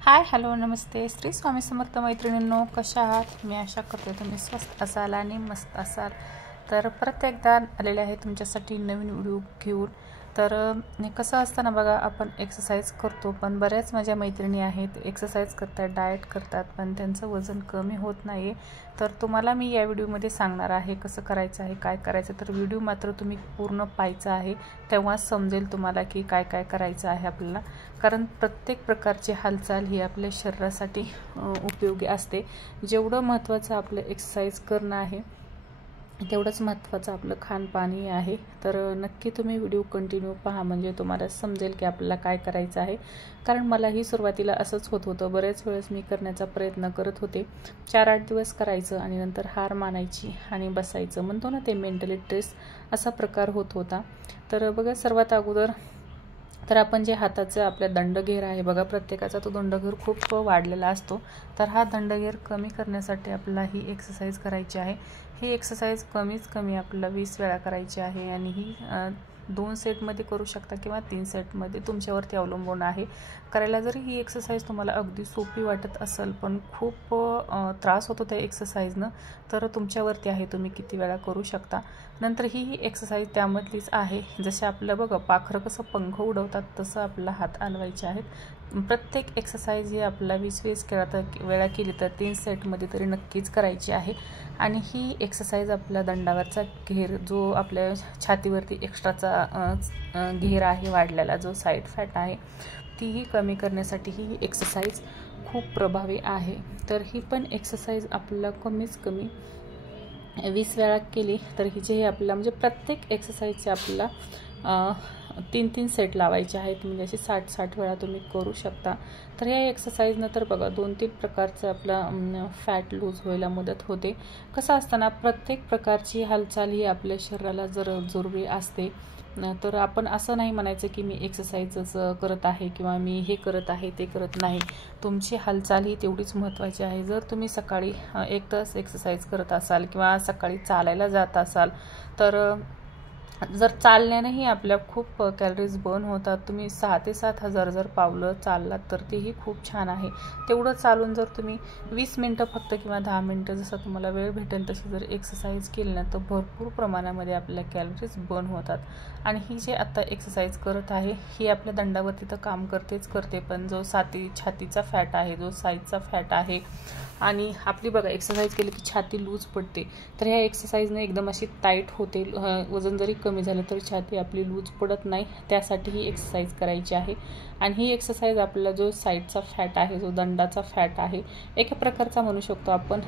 Hi hello नमस्ते श्री स्वामी समर्थ मैत्रिणींनो, कशा आहात? मी आशा करते तुम्ही स्वस्त असाल आणि मस्त असाल. तर परत एकदा आलेले आहे तुमच्यासाठी नवीन व्हिडिओ घेऊन. तर कसं असतं ना बघा, आपण एक्सरसाइज करतो पण बऱ्याच माझ्या मैत्रिणी आहेत एक्सरसाइज करतात, डाएट करतात, पण त्यांचं वजन कमी होत नाही. तर तुम्हाला मी या व्हिडिओमध्ये सांगणार आहे कसं करायचं आहे, काय करायचं. तर व्हिडिओ मात्र तुम्ही पूर्ण पाहायचा आहे, तेव्हाच समजेल तुम्हाला की काय काय करायचं आहे आपल्याला. कारण प्रत्येक प्रकारची हालचाल ही आपल्या शरीरासाठी उपयोगी असते. जेवढं महत्त्वाचं आपलं एक्सरसाइज करणं आहे तेवढंच महत्त्वाचं आपलं खानपानही आहे. तर नक्की तुम्ही व्हिडिओ कंटिन्यू पहा, म्हणजे तुम्हाला समजेल की आपल्याला काय करायचं आहे. कारण मलाही सुरुवातीला असंच होत होतं, बरेच वेळेस मी करण्याचा प्रयत्न करत होते. 4-8 दिवस करायचं आणि नंतर हार मानायची आणि बसायचं, म्हणतो ना ते मेंटली स्ट्रेस, असा प्रकार होत होता. तर बघा, सर्वात अगोदर तर आपण जे हाताचं आपल्या दंडघेर आहे बघा, प्रत्येकाचा तो दंडघेर खूप वाढलेला असतो. तर हा दंडघेर कमी करण्यासाठी आपल्याला ही एक्सरसाइज करायची आहे. ही एक्सरसाइज कमीत कमी आपल्याला 20 वेळा करायची आहे आणि ही 2 सेटमध्ये करू शकता किंवा 3 सेटमध्ये, तुमच्यावरती अवलंबून आहे. करायला जरी ही एक्सरसाइज तुम्हाला अगदी सोपी वाटत असेल पण खूप त्रास होतो त्या एक्सरसाइजनं, तर तुमच्यावरती आहे तुम्ही किती वेळा करू शकता. नंतर ही एक्सरसाइज त्यामधलीच आहे. जसे आपलं बघा पाखरं कसं पंख उडवतात तसं आपला हात हलवायचे आहेत. प्रत्येक एक्सरसाइज ही आपल्याला 20-20 वेळा केली तर 3 सेटमध्ये तरी नक्कीच करायची आहे. आणि ही एक्सरसाइज आपला दंडावरचा घेर, जो आपल्या छातीवरती एक्स्ट्राचा घेर आहे वाढलेला, जो साईड फॅट आहे, तीही कमी करण्यासाठी ही एक्सरसाइज खूप प्रभावी आहे. तर ही पण एक्सरसाइज आपल्याला कमीत कमी 20 वेळा केली तर हिचे हे आपल्याला, म्हणजे प्रत्येक एक्सरसाइजचे आपल्याला 3-3 सेट लावायचे आहेत. म्हणजे असे 60-60 वेळा तुम्ही करू शकता. तर या एक्सरसाइजनं तर बघा 2-3 प्रकारचं आपला फॅट लूज व्हायला मदत होते. कसं असताना प्रत्येक प्रकारची हालचाल ही आपल्या शरीराला जरुरी असते. तर आपण असं नाही म्हणायचं की मी एक्सरसाइजच करत आहे किंवा मी हे करत आहे ते करत नाही. तुमची हालचाल ही तेवढीच महत्त्वाची आहे. जर तुम्ही सकाळी 1 तास एक्सरसाइज करत असाल किंवा सकाळी चालायला जात असाल, तर जर चालण्यानेही आपल्या खूप कॅलरीज बर्न होतात. तुम्ही 6 ते 7 हजार जर पावलं चाललात तर तेही खूप छान आहे. तेवढं चालून जर तुम्ही 20 मिनटं फक्त किंवा 10 मिनटं जसं तुम्हाला वेळ भेटेल तशी जर एक्सरसाइज केली ना, तर भरपूर प्रमाणामध्ये आपल्या कॅलरीज बर्न होतात. आणि ही जे आत्ता एक्सरसाइज करत आहे ही आपल्या दंडावरती तर काम करते, पण जो छातीचा फॅट आहे, जो साईडचा फॅट आहे, आणि आपली बघा एक्सरसाइज केली की छाती लूज पडते. तर ह्या एक्सरसाइजने एकदम अशी टाईट होते. वजन जरी कमी झालं तर छाती आपली लूज पडत नाही, त्यासाठी ही एक्सरसाइज करायची आहे. आणि ही एक्सरसाइज आपला जो साईडचा फॅट आहे, जो दंडाचा फॅट आहे, एका प्रकारचा म्हणू शकतो आपण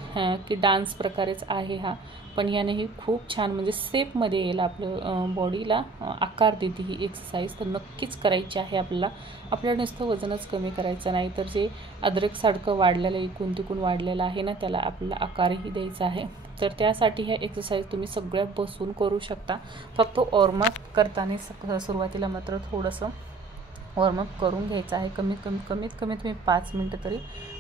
की डान्स प्रकारेच आहे हा. पण यानेही खूप छान, म्हणजे सेपमध्ये येईल, आपलं बॉडीला आकार देते ही एक्सरसाइज. तर नक्कीच करायची आहे आपल्याला. आपल्याला नुसतं वजनच कमी करायचं नाही, तर जे अद्रकसारखं वाढलेलं, इकून तिकून वाढलेलं आहे ना, त्याला आपला आकारही द्यायचा आहे. तर त्यासाठी ह्या एक्सरसाइज तुम्ही सगळ्या बसून करू शकता. फक्त वॉर्मअप करताना सुरुवातीला मात्र थोडंसं वॉर्मअप करून घ्यायचं आहे. कमीत कमी तुम्ही 5 मिनटं तरी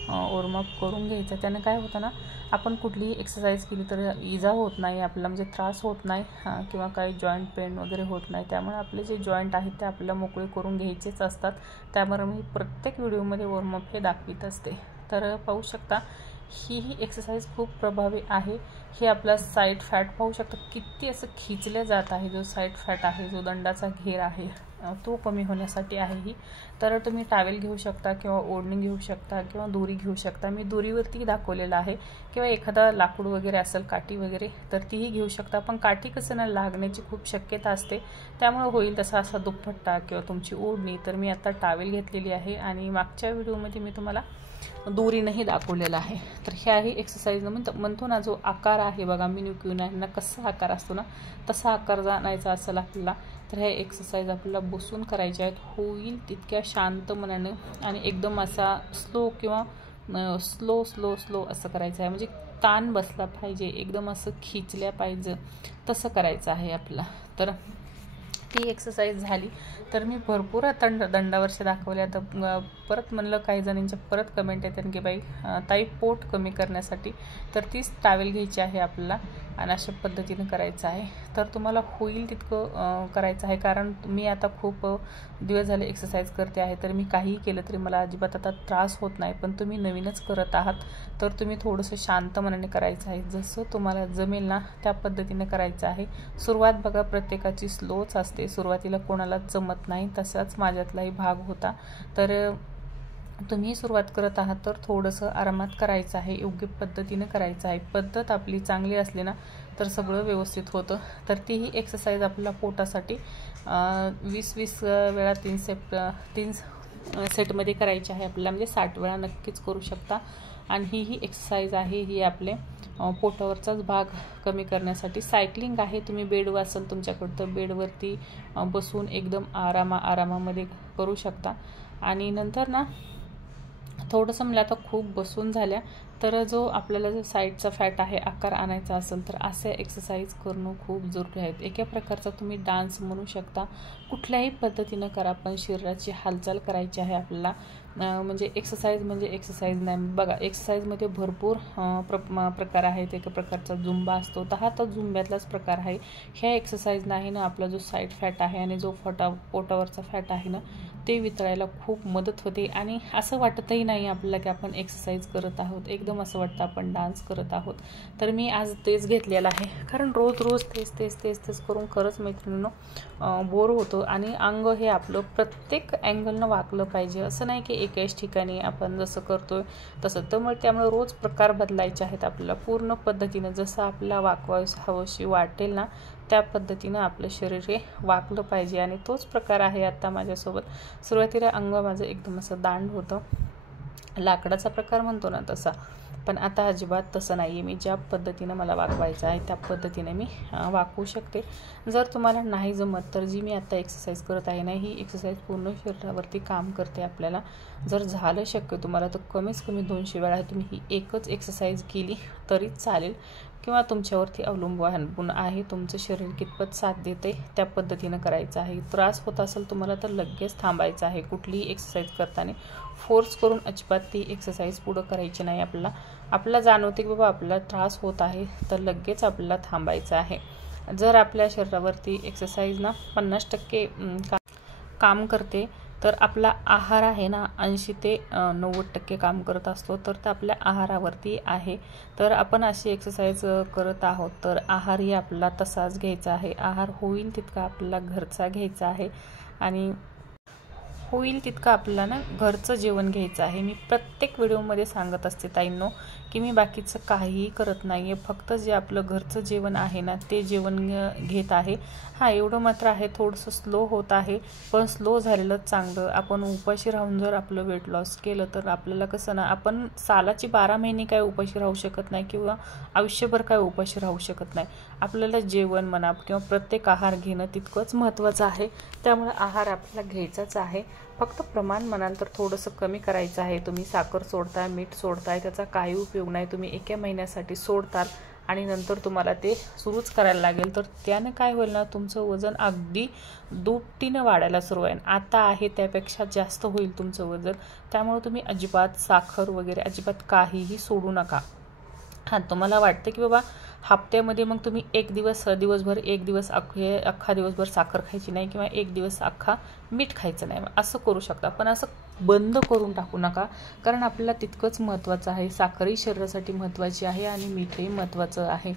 वॉर्मअप करून घ्यायचं. त्यानं काय होतं ना, आपण कुठलीही एक्सरसाइज केली तर इजा होत नाही आपल्याला, म्हणजे त्रास होत नाही किंवा काही जॉईंट पेन वगैरे होत नाही. त्यामुळे आपले जे जॉईंट आहेत ते आपल्याला मोकळे करून घ्यायचेच असतात. त्यामुळे मी प्रत्येक व्हिडिओमध्ये वॉर्मअप हे दाखवित असते. तर पाहू शकता ही एक्सरसाइज खूप प्रभावी आहे. हे आपला साईड फॅट पाहू शकता किती असं खिचल्या जात आहे. जो साईड फॅट आहे, जो दंडाचा घेर आहे, तो कमी होण्यासाठी आहे ही. तर तुम्ही टावेल घेऊ शकता किंवा ओढणी घेऊ शकता किंवा दोरी घेऊ शकता. मी दोरीवरती दाखवलेलं आहे, किंवा एखादा लाकूड वगैरे असेल, काठी वगैरे, तर तीही घेऊ शकता. पण काठी कसं ना, लागण्याची खूप शक्यता असते, त्यामुळे होईल तसा असा दुपट्टा किंवा तुमची ओढणी. तर मी आता टावेल घेतलेली आहे आणि मागच्या व्हिडिओमध्ये मी तुम्हाला दोरीनंही दाखवलेलं आहे. तर ह्याही एक्सरसाइज म्हणतो ना, जो आकार आहे बघा, मिनिक्युनांना कसा आकार असतो ना, तसा आकार जाणायचा असेल आपल्याला, तर ह्या एक्सरसाइज आपल्याला बसून करायच्या आहेत. होईल तितक्या शांत मनाने आणि एकदम असा स्लो किंवा स्लो असं करायचं आहे. म्हणजे ताण बसला पाहिजे, एकदम असं खिचल्या पाहिजे, तसं करायचं आहे आपल्याला. तर ती एक्सरसाइज झाली. तर मी भरपूर दंडावर्ष दाखवल्या. तर परत म्हणलं काही जणांच्या परत कमेंट येतात की बाई ताई पोट कमी करण्यासाठी तर तीच टावेल घ्यायची आहे आपल्याला आणि अशा पद्धतीने करायचं आहे. तर तुम्हाला होईल तितकं करायचं आहे, कारण मी आता खूप दिवस झाले एक्सरसाइज करते आहे. तर मी काहीही केलं तरी मला अजिबात आता त्रास होत नाही. पण तुम्ही नवीनच करत आहात तर तुम्ही थोडंसं शांत मनाने करायचं आहे. जसं तुम्हाला जमेल ना त्या पद्धतीने करायचं आहे. सुरुवात बघा प्रत्येकाची स्लोच असते, सुरुवातीला कोणाला जमत नाही. तसाच माझ्यातलाही भाग होता. तर तुम्ही सुरुवात करत आहात तर थोडंसं आरामात करायचं आहे, योग्य पद्धतीने करायचं आहे. पद्धत आपली चांगली असली ना तर सगळं व्यवस्थित होतं. तर तीही एक्सरसाइज आपल्याला पोटासाठी 20-20 वेळा 3 सेटमध्ये करायची आहे आपल्याला, म्हणजे 60 वेळा नक्कीच करू शकता. आणि ही एक्सरसाइज आहे, ही आपले पोटावरचाच भाग कमी करण्यासाठी. सायकलिंग आहे, तुम्ही बेडवर असेल तुमच्याकडं तर बेडवरती बसून एकदम आरामामध्ये करू शकता. आणि नंतर ना थोडंसं म्हणजे आता खूप बसून झाल्या तर जो आपल्याला जो साईडचा फॅट आहे आकार आणायचा असेल तर असे एक्सरसाइज करणं खूप जरुरी आहे. एका प्रकारचा तुम्ही डान्स म्हणू शकता, कुठल्याही पद्धतीनं करा पण शरीराची हालचाल करायची आहे आपल्याला. म्हणजे एक्सरसाइज नाही बघा, एक्सरसाइजमध्ये भरपूर प्रकार आहेत. एका प्रकारचा झुंबा असतो तर हा तर झुंब्यातलाच प्रकार आहे. ह्या एक्सरसाइज नाही ना आपला जो साईड फॅट आहे आणि जो पोटावरचा फॅट आहे ना ते वितळायला खूप मदत होते. आणि असं वाटतही नाही आपल्याला की आपण एक्सरसाइज करत आहोत, एकदम असं वाटतं आपण डान्स करत आहोत. तर मी आज तेच घेतलेलं आहे, कारण रोज तेच करून खरंच मैत्रिणींनो बोर होतो. आणि अंग हे आपलं प्रत्येक अँगलनं वाकलं पाहिजे, असं नाही की एकाच ठिकाणी आपण जसं करतोय तसं. तर मग त्यामुळे रोज प्रकार बदलायचे आहेत आपल्याला. पूर्ण पद्धतीनं जसं आपल्याला वाकवायस हवंशी वाटेल ना त्या पद्धतीनं आपलं शरीर हे वाकलं पाहिजे. आणि तोच प्रकार आहे आता माझ्यासोबत. सुरुवातीला अंग माझं एकदम असं दांड होतं, लाकडाचा प्रकार म्हणतो ना तसा. पण आता अजिबात तसं नाही आहे. मी ज्या पद्धतीनं मला वाकवायचं आहे त्या पद्धतीने मी वाकवू शकते. जर तुम्हाला नाही जमत तर जी मी आता एक्सरसाइज करत आहे ना ही एक्सरसाइज पूर्ण शरीरावरती काम करते आपल्याला. जर झालं शक्य तुम्हाला तर कमीत कमी 200 वेळा तुम्ही ही एकच एक्सरसाइज केली तरी चालेल, किंवा तुमच्यावरती अवलंबून आहे तुमचं शरीर कितपत साथ देते त्या पद्धतीनं करायचं आहे. त्रास होत असेल तुम्हाला तर लगेच थांबायचं आहे. कुठलीही एक्सरसाइज करताना फोर्स करून अजिबात ती एक्सरसाइज पुढं करायची नाही. आपल्याला जाणवते की बाबा आपल्याला त्रास होत आहे तर लगेच आपल्याला थांबायचं आहे. जर आपल्या शरीरावरती एक्सरसाइज ना 50% काम करते तर आपला आहार आहे ना 80 ते 90% काम करत असतो. तर ते आपल्या आहारावरती आहे. तर आपण अशी एक्सरसाइज करत आहोत तर आहारही आपल्याला तसाच घ्यायचा आहे. आहार होईल तितका आपल्याला घरचा घ्यायचा आहे आणि होईल तितकं आपल्याला ना घरचं जेवण घ्यायचं आहे. मी प्रत्येक व्हिडिओमध्ये सांगत असते ताईंनो की मी बाकीचं काहीही करत नाही आहे, फक्त जे आपलं घरचं जेवण आहे ना ते जेवण घेत आहे. हां एवढं मात्र आहे थोडंसं स्लो होत आहे, पण स्लो झालेलं चांगलं. आपण उपाशी राहून जर आपलं वेट लॉस केलं तर आपल्याला कसं ना आपण सालाची 12 महिने काय उपाशी राहू शकत नाही किंवा आयुष्यभर काय उपाशी राहू शकत नाही. आपल्याला जेवण म्हणा किंवा प्रत्येक आहार घेणं तितकंच महत्त्वाचं आहे. त्यामुळे आहार आपल्याला घ्यायचाच आहे. फक्त प्रमाण म्हणाल तर थोडंसं कमी करायचं आहे. तुम्ही साखर सोडताय, मीठ सोडताय, त्याचा काही उपयोग नाही. तुम्ही एका महिन्यासाठी सोडताल आणि नंतर तुम्हाला ते सुरूच करायला लागेल तर त्यानं काय होईल ना तुमचं वजन अगदी दुपटीनं वाढायला सुरू आहे. आता आहे त्यापेक्षा जास्त होईल तुमचं वजन. त्यामुळे तुम्ही अजिबात साखर वगैरे अजिबात काहीही सोडू नका. हां तुम्हाला वाटतं की बाबा हप्त्यामध्ये मग तुम्ही दिवसभर अख्खा दिवसभर साखर खायची नाही किंवा एक दिवस अख्खा मीठ खायचं नाही, असं करू शकता. पण असं बंद करून टाकू नका, कारण आपल्याला तितकंच महत्त्वाचं आहे. साखरही शरीरासाठी महत्त्वाची आहे आणि मीठही महत्त्वाचं आहे.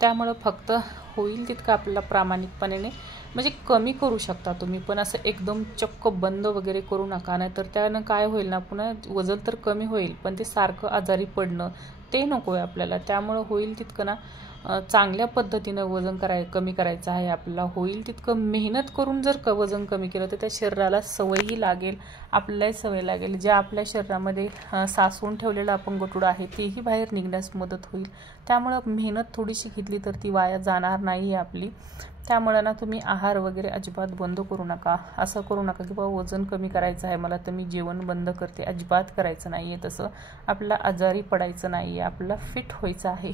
त्यामुळं फक्त होईल तितकं आपल्याला प्रामाणिकपणे म्हणजे कमी करू शकता तुम्ही, पण असं एकदम चक्क बंद वगैरे करू नका. नाही तर त्यानं काय होईल ना पुन्हा वजन तर कमी होईल पण ते सारखं आजारी पडणं ते नको आहे आपल्याला. त्यामुळं होईल तितकं ना चांगल्या पद्धतीनं वजन कमी करायचं आहे आपल्याला. होईल तितकं मेहनत करून जर वजन कमी केलं तर त्या शरीराला सवयही लागेल, आपल्यालाही सवय लागेल. ज्या आपल्या शरीरामध्ये साचवून ठेवलेलं अपंगटूड आहे तेही बाहेर निघण्यास मदत होईल. त्यामुळं मेहनत थोडीशी घेतली तर ती वाया जाणार नाही आपली. त्यामुळे ना तुम्ही आहार वगैरे अजिबात बंद करू नका. असं करू नका की बाबा वजन कमी करायचं आहे मला तर मी जेवण बंद करते, अजिबात करायचं नाही आहे तसं. आपल्याला आजारी पडायचं नाही आहे, आपल्याला फिट व्हायचं आहे.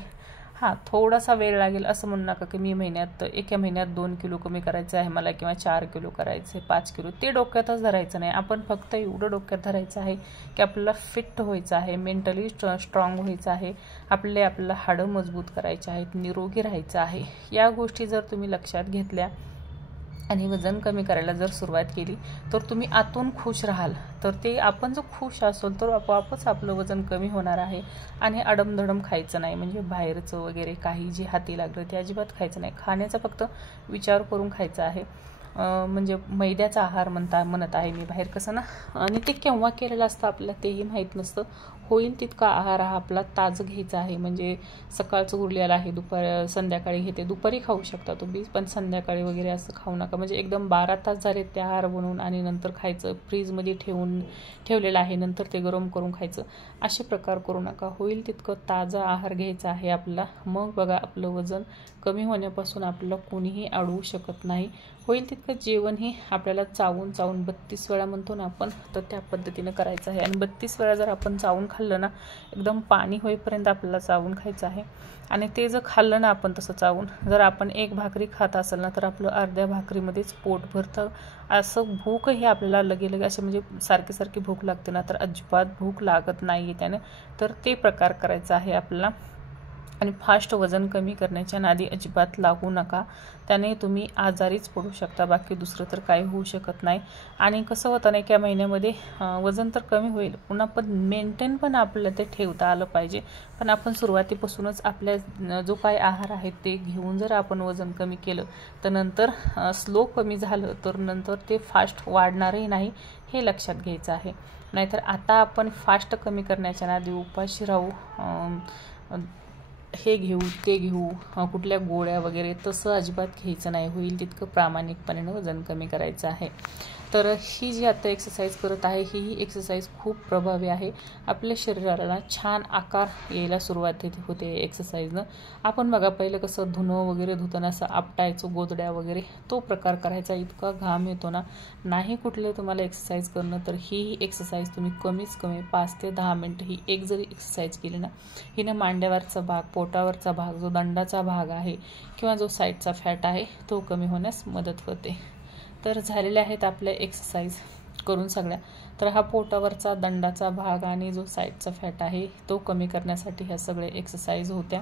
हां, थोडासा वेळ लागेल असं म्हणू नका की मी एका महिन्यात 2 किलो कमी करायचं आहे मला किंवा 4 किलो करायचं आहे, 5 किलो, ते डोक्यातच धरायचं नाही. आपण फक्त एवढं डोक्यात धरायचं आहे की आपल्याला फिट व्हायचं आहे, मेंटली स्ट्रॉंग व्हायचं आहे, आपल्याला हाडं मजबूत करायचे आहेत, निरोगी राहायचं आहे. या गोष्टी जर तुम्ही लक्षात घेतल्या आणि वजन कमी करायला जर सुरुवात केली तर तुम्ही आतून खुश राहाल. तर ते आपण जर खुश असेल तर आपोआपच आपलं वजन कमी होणार आहे. आणि अडमधडम खायचं नाही, म्हणजे बाहेरचं वगैरे काही जे हाती लागलं ते अजिबात खायचं नाही. खाण्याचा फक्त विचार करून खायचा आहे. म्हणजे मैद्याचा आहार म्हणत आहे मी बाहेर, कसं ना, आणि ते केव्हा केलेलं असतं आपल्याला तेही माहीत नसतं. होईल तितका आहार हा आपला ताजं घ्यायचा आहे. म्हणजे सकाळचं उरलेलं आहे संध्याकाळी घेते, दुपारी खाऊ शकता तुम्ही, पण संध्याकाळी वगैरे असं खाऊ नका. म्हणजे एकदम 12 तास झाले ते आहार बनवून आणि नंतर खायचं, फ्रीजमध्ये ठेवलेलं आहे नंतर ते गरम करून खायचं, असे प्रकार करू नका. होईल तितकं ताजा आहार घ्यायचा आहे आपला. मग बघा आपलं वजन कमी होण्यापासून आपल्याला कोणीही अडवू शकत नाही. होईल तितकं जेवणही आपल्याला चावून 32 वेळा म्हणतो ना आपण, तर त्या पद्धतीनं करायचं आहे. आणि 32 वेळा जर आपण चावून खाल्लं ना, एकदम पाणी होईपर्यंत आपल्याला चावून खायचं आहे. आणि ते जर खाल्लं ना आपण तसं चावून, जर आपण एक भाकरी खात असेल ना तर आपलं अर्ध्या भाकरीमध्येच पोट भरतं. असं भूकही आपल्याला लगे असं म्हणजे सारखी भूक लागते ना, तर अजिबात भूक लागत नाही त्याने. तर ते प्रकार करायचा आहे आपल्याला. आणि फास्ट वजन कमी करण्याच्या नादी अजिबात लागू नका, त्याने तुम्ही आजारीच पडू शकता, बाकी दुसरं तर काही होऊ शकत नाही. आणि कसं होतं ना, एका महिन्यामध्ये वजन तर कमी होईल, पुन्हा पण मेंटेन पण आपल्याला ते ठेवता आलं पाहिजे. पण आपण सुरुवातीपासूनच आपल्या जो काय आहार आहे ते घेऊन जर आपण वजन कमी केलं तर नंतर स्लो कमी झालं तर नंतर ते फास्ट वाढणारही नाही, हे लक्षात घ्यायचं आहे. नाहीतर आता आपण फास्ट कमी करण्याच्या नादी उपाशी राहू, हे घेऊ ते घेऊ, कुठल्या गोळ्या वगैरे, तसं अजिबात घ्यायचं नाही. होईल तितकं प्रामाणिकपणे वजन कमी करायचं आहे. तर ही जी आता एक्सरसाइज करत आहे ही एक्सरसाइज खूप प्रभावी आहे. आपल्या शरीराला छान आकार यायला सुरुवात होते एक्सरसाइजनं. आपण बघा पहिलं कसं धुणं वगैरे धुताना असं आपटायचो गोदड्या वगैरे, तो प्रकार करायचा, इतका घाम येतो ना. नाही कुठले तुम्हाला एक्सरसाइज करणं तर ही एक्सरसाइज तुम्ही कमीच कमी 5 ते 10 मिनटं ही एक जरी एक्सरसाइज केली ना, हिनं मांड्यावरचा भाग, पोटावरचा भाग, जो दंडाचा भाग आहे किंवा जो साईडचा फॅट आहे तो कमी होण्यास मदत होते. तर झालेले आहेत आपल्या एक्सरसाइज करून सगळ्या. तर हा पोटावरचा दंडाचा भाग आणि जो साईडचा फॅट आहे तो कमी करण्यासाठी ह्या सगळे एक्सरसाइज होत्या.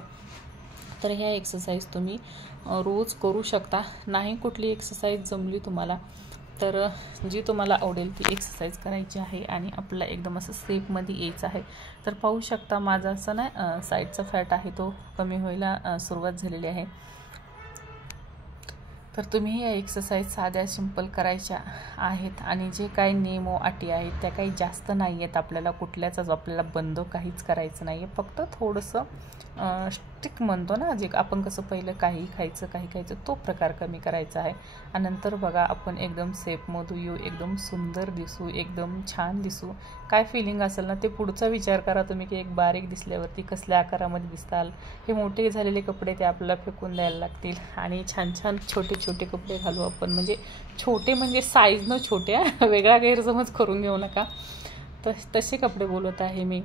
तर ह्या एक्सरसाइज तुम्ही रोज करू शकता. नाही कुठली एक्सरसाइज जमली तुम्हाला तर जी तुम्हाला आवडेल ती एक्सरसाइज करायची आहे आणि आपल्याला एकदम असं सेपमध्ये यायचं आहे. तर पाहू शकता माझा असं ना साईडचा फॅट आहे तो कमी व्हायला सुरुवात झालेली आहे. तर तुम्ही या एक्सरसाइज साध्या सिंपल करायच्या आहेत. आणि जे काही नियम व अटी आहेत त्या काही जास्त नाही आहेत, आपल्याला कुठल्याचाच आपल्याला बंद काहीच करायचं नाही आहे. फक्त थोडंसं स्टिक म्हणतो ना, जे आपण कसं पहिलं काही खायचं तो प्रकार कमी करायचा आहे. आणि नंतर बघा आपण एकदम सेपमध्ये येऊ, एकदम सुंदर दिसू, एकदम छान दिसू. काय फिलिंग असेल ना ते पुढचा विचार करा तुम्ही, की एक बारीक दिसल्यावरती कसल्या आकारामध्ये दिसताल. हे मोठे झालेले कपडे ते आपल्याला फेकून द्यायला लागतील आणि छान छोटे कपडे घालू आपण. म्हणजे छोटे म्हणजे साईजनं छोटे, वेगळा गैरसमज करून घेऊ नका, तसे कपडे बोलत आहे मी.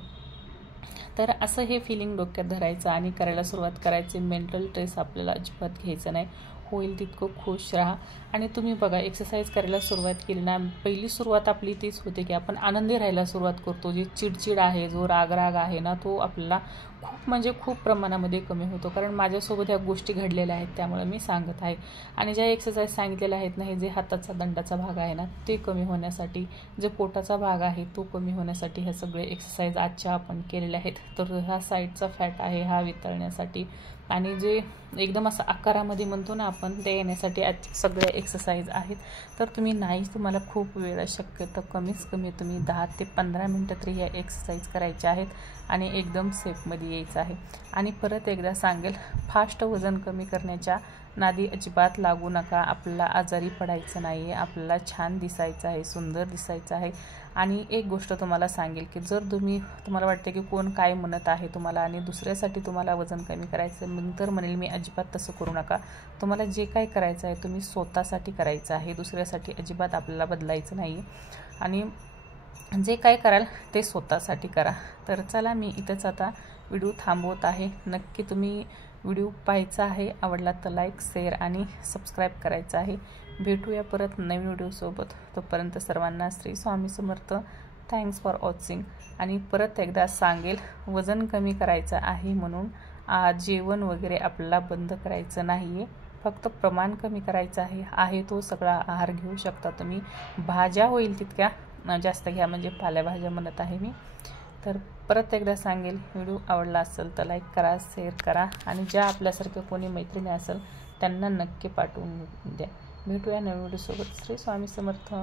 तर असं हे फिलिंग डोक्यात धरायचं आणि करायला सुरुवात करायची. मेंटल स्ट्रेस आपल्याला अजिबात घ्यायचं नाही. होईल तितकं खुश राहा. आणि तुम्ही बघा एक्सरसाइज करायला सुरुवात केली ना, पहिली सुरुवात आपली तीच होते की आपण आनंदी राहायला सुरुवात करतो. जी चिडचिड आहे, जो राग आहे ना, तो आपल्याला खूप प्रमाणामध्ये कमी होतो. कारण माझ्यासोबत ह्या गोष्टी घडलेल्या आहेत त्यामुळे मी सांगत आहे. आणि ज्या एक्सरसाइज सांगितलेल्या आहेत ना, हे जे हाताचा दंडाचा भाग आहे ना ते कमी होण्यासाठी, जे पोटाचा भाग आहे तो कमी होण्यासाठी ह्या सगळे एक्सरसाइज आजच्या आपण केलेल्या आहेत. तर हा साईडचा फॅट आहे हा वितळण्यासाठी आणि जे एकदम असं आकारामध्ये म्हणतो ना आपण ते येण्यासाठी आज सगळ्या एक्सरसाइज आहेत. तर तुम्हाला खूप वेळ शक्य तर कमीत कमी तुम्ही 10 ते 15 मिनटं तरी ह्या एक्सरसाइज करायच्या आहेत आणि एकदम सेफमध्ये यायचं आहे. आणि परत एकदा सांगेल, फास्ट वजन कमी करण्याच्या नादी अजिबात लागू नका. आपल्याला आजारी पडायचं नाही आहे, आपल्याला छान दिसायचं आहे, सुंदर दिसायचं आहे. आणि एक गोष्ट तुम्हाला सांगेल की जर तुम्हाला वाटते की कोण काय म्हणत आहे तुम्हाला आणि दुसऱ्यासाठी तुम्हाला वजन कमी करायचं नंतर म्हणेल मी, अजिबात तसं करू नका. तुम्हाला जे काय करायचं आहे तुम्ही स्वतःसाठी करायचं आहे, दुसऱ्यासाठी अजिबात आपल्याला बदलायचं नाही. आणि जे काय कराल ते स्वतःसाठी करा. तर चला मी इथंच आता व्हिडिओ थांबवत आहे. नक्की तुम्ही व्हिडिओ पाहायचा आहे, आवडला तर लाईक शेअर आणि सबस्क्राईब करायचं आहे। भेटूया परत नवीन व्हिडिओसोबत, तोपर्यंत सर्वांना Shri Swami Samarth. Thanks for watching. आणि परत एकदा सांगेल, वजन कमी करायचं आहे म्हणून जेवण वगैरे आपल्याला बंद करायचं नाही आहे, फक्त प्रमाण कमी करायचं आहे तो सगळा आहार घेऊ शकता तुम्ही। भाज्या होईल तितक्या जास्त घ्या, म्हणजे पालेभाज्या म्हणत आहे मी। तर परत एकदा सांगेल, व्हिडिओ आवडला असेल तर लाईक करा, शेअर करा आणि ज्या आपल्यासारख्या कोणी मैत्रिणी असेल त्यांना नक्की पाठवून द्या। भेटूया नवीन व्हिडिओसोबत। श्री स्वामी समर्थ।